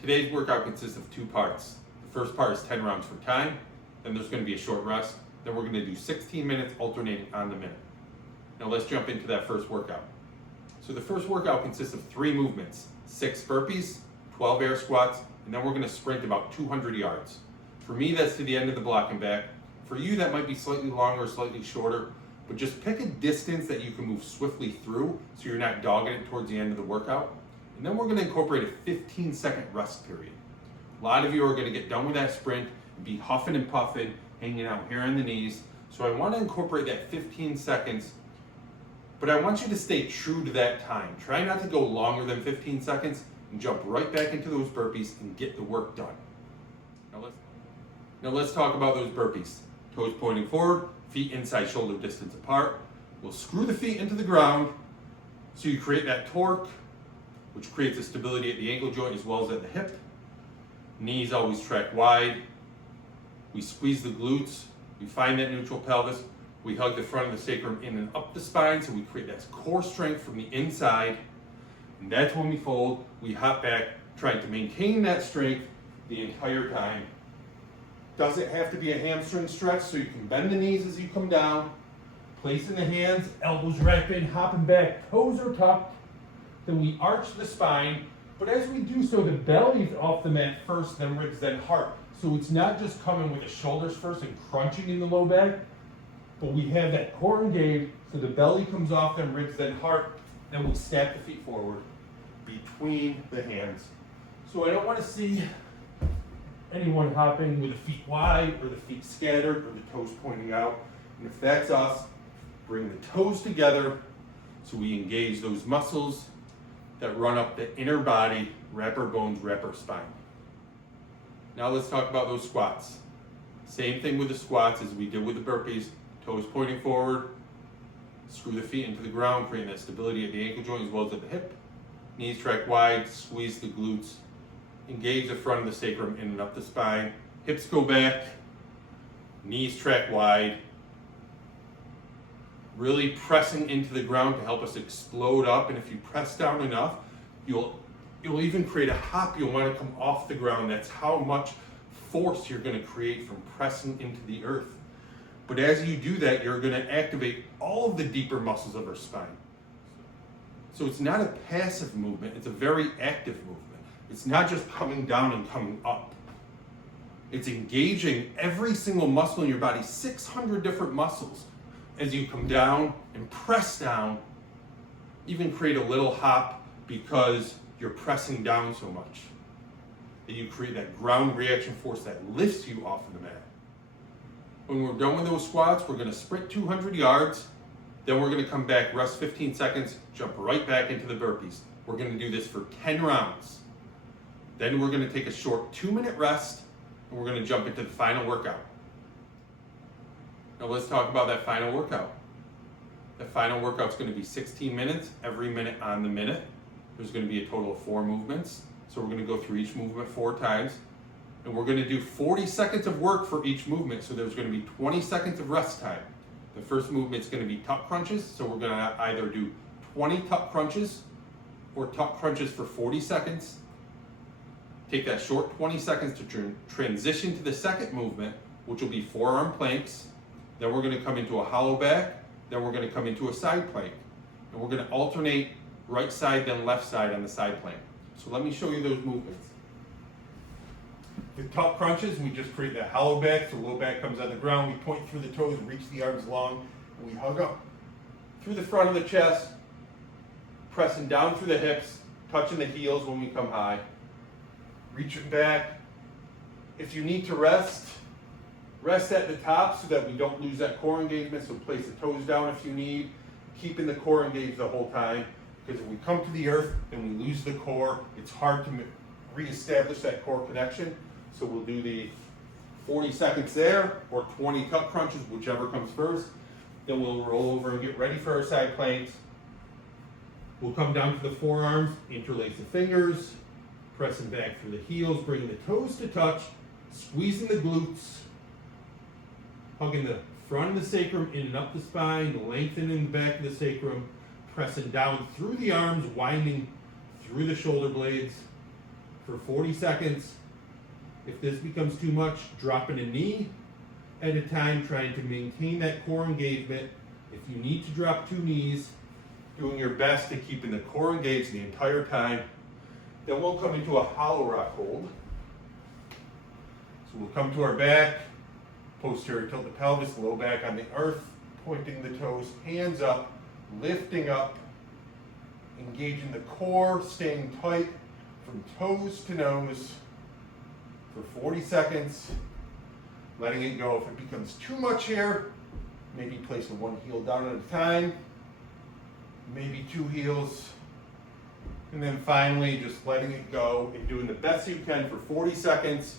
Today's workout consists of two parts. The first part is 10 rounds for time, then there's going to be a short rest, then we're going to do 16 minutes alternating on the minute. Now let's jump into that first workout. So the first workout consists of 3 movements, 6 burpees, 12 air squats, and then we're going to sprint about 200 yards. For me, that's to the end of the block and back. For you, that might be slightly longer or slightly shorter, but just pick a distance that you can move swiftly through so you're not dogging it towards the end of the workout. And then we're going to incorporate a 15-second rest period. A lot of you are going to get done with that sprint and be huffing and puffing, hanging out here on the knees. So I want to incorporate that 15 seconds, but I want you to stay true to that time. Try not to go longer than 15 seconds and jump right back into those burpees and get the work done. Now let's talk about those burpees. Toes pointing forward, feet inside shoulder distance apart. We'll screw the feet into the ground so you create that torque, which creates a stability at the ankle joint as well as at the hip. Knees always track wide. We squeeze the glutes. We find that neutral pelvis. We hug the front of the sacrum in and up the spine so we create that core strength from the inside. And that's when we fold. We hop back, trying to maintain that strength the entire time. Doesn't have to be a hamstring stretch, so you can bend the knees as you come down. Placing the hands, elbows wrap in, hopping back, toes are tucked. Then we arch the spine, but as we do so, the belly's off the mat first, then ribs, then heart. So it's not just coming with the shoulders first and crunching in the low back, but we have that core engaged, so the belly comes off, then ribs, then heart. Then we snap the feet forward between the hands. So I don't want to see anyone hopping with the feet wide or the feet scattered or the toes pointing out. And if that's us, bring the toes together so we engage those muscles that run up the inner body, wrap our bones, wrap our spine. Now let's talk about those squats. Same thing with the squats as we did with the burpees. Toes pointing forward, screw the feet into the ground, creating that stability at the ankle joint as well as at the hip. Knees track wide, squeeze the glutes, engage the front of the sacrum in and up the spine. Hips go back, knees track wide. Really pressing into the ground to help us explode up, and if you press down enough, you'll even create a hop. You'll want to come off the ground. That's how much force you're going to create from pressing into the earth. But as you do that, you're going to activate all of the deeper muscles of our spine. So it's not a passive movement, it's a very active movement. It's not just coming down and coming up. It's engaging every single muscle in your body, 600 different muscles. As you come down and press down, even create a little hop because you're pressing down so much. That you create that ground reaction force that lifts you off of the mat. When we're done with those squats, we're going to sprint 200 yards. Then we're going to come back, rest 15 seconds, jump right back into the burpees. We're going to do this for 10 rounds. Then we're going to take a short 2-minute rest, and we're going to jump into the final workout. Now let's talk about that final workout. The final workout's going to be 16 minutes, every minute on the minute. There's going to be a total of 4 movements. So we're going to go through each movement 4 times. And we're going to do 40 seconds of work for each movement. So there's going to be 20 seconds of rest time. The first movement's going to be tuck crunches. So we're going to either do 20 tuck crunches or tuck crunches for 40 seconds. Take that short 20 seconds to transition to the second movement, which will be forearm planks. Then we're going to come into a hollow back. Then we're going to come into a side plank. And we're going to alternate right side, then left side on the side plank. So let me show you those movements. With tuck crunches, we just create that hollow back, so low back comes on the ground. We point through the toes, reach the arms long, and we hug up. Through the front of the chest, pressing down through the hips, touching the heels when we come high. Reaching back. If you need to rest at the top so that we don't lose that core engagement, so place the toes down if you need, keeping the core engaged the whole time, because if we come to the earth and we lose the core, it's hard to reestablish that core connection. So we'll do the 40 seconds there, or 20 tuck crunches, whichever comes first. Then we'll roll over and get ready for our side planks. We'll come down to the forearms, interlace the fingers, pressing back through the heels, bringing the toes to touch, squeezing the glutes, hugging the front of the sacrum in and up the spine, lengthening the back of the sacrum, pressing down through the arms, winding through the shoulder blades, for 40 seconds. If this becomes too much, dropping a knee at a time, trying to maintain that core engagement. If you need to drop 2 knees, doing your best to keeping the core engaged the entire time. Then we'll come into a hollow rock hold. So we'll come to our back, posterior tilt the pelvis, low back on the earth, pointing the toes, hands up, lifting up, engaging the core, staying tight from toes to nose for 40 seconds, letting it go. If it becomes too much here, maybe place the one heel down at a time, maybe 2 heels, and then finally just letting it go and doing the best you can for 40 seconds.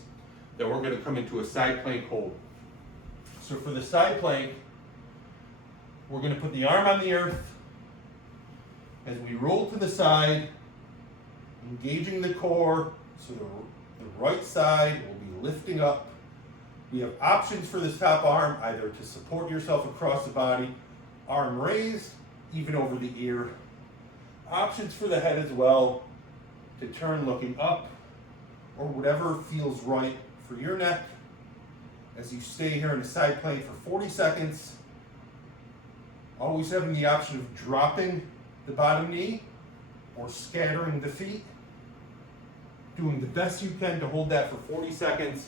Then we're going to come into a side plank hold. So for the side plank, we're going to put the arm on the earth as we roll to the side, engaging the core, so the right side will be lifting up. We have options for this top arm, either to support yourself across the body, arm raised, even over the ear. Options for the head as well, to turn looking up, or whatever feels right for your neck. As you stay here in the side plank for 40 seconds, always having the option of dropping the bottom knee or scattering the feet. Doing the best you can to hold that for 40 seconds.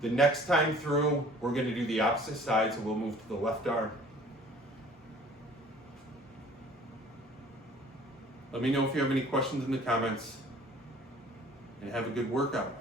The next time through, we're going to do the opposite side, so we'll move to the left arm. Let me know if you have any questions in the comments, and have a good workout.